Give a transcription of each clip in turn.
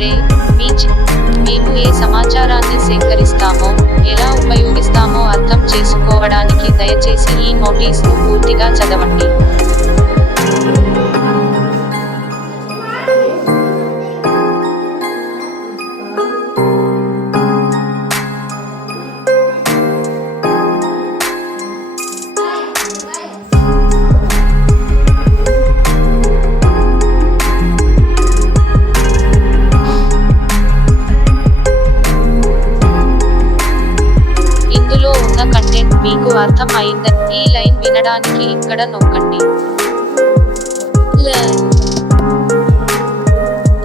సరే, మేము ఏ సమాచారాన్ని సేకరిస్తామో, ఎలా ఉపయోగిస్తామో అర్థం చేసుకోవడానికి దయచేసి ఈ నోటీస్ను పూర్తిగా చదవండి. ఇందులో ఉన్న కంటెంట్ మీకు అర్థం అయిందని ఈ లైన్ వినడానికి ఇక్కడ నొక్కండి. Learn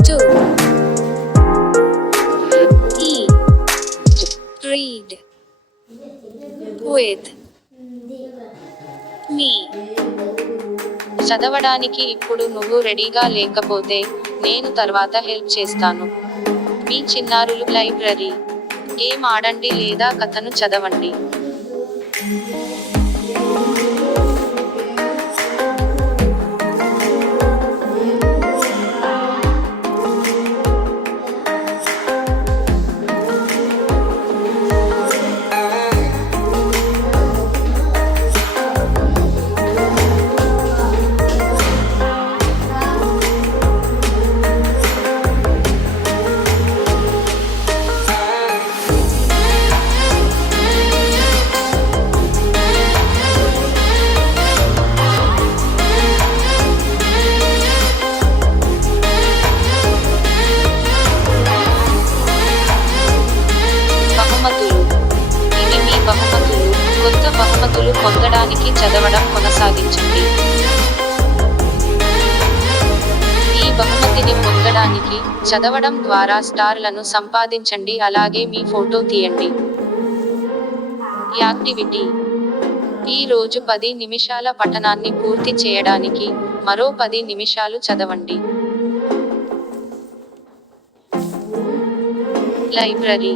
to eat, read with me. చదవడానికి ఇప్పుడు నువ్వు రెడీగా లేకపోతే, నేను తర్వాత హెల్ప్ చేస్తాను. మీ చిన్నారులు లైబ్రరీ గేమ్ ఆడండి లేదా కథను చదవండి. బహుమతులు. ఇవి మీ బహుమతులు. కొత్త బహుమతులు పొందడానికి చదవడం కొనసాగించండి. ఈ బహుమతిని పొందడానికి, చదవడం ద్వారా స్టార్లను సంపాదించండి అలాగే మీ ఫోటో తీయండి. యాక్టివిటీ: ఈ రోజు 10 నిమిషాల పఠనాన్ని పూర్తి చేయడానికి, మరో 10 నిమిషాలు చదవండి. లైబ్రరీ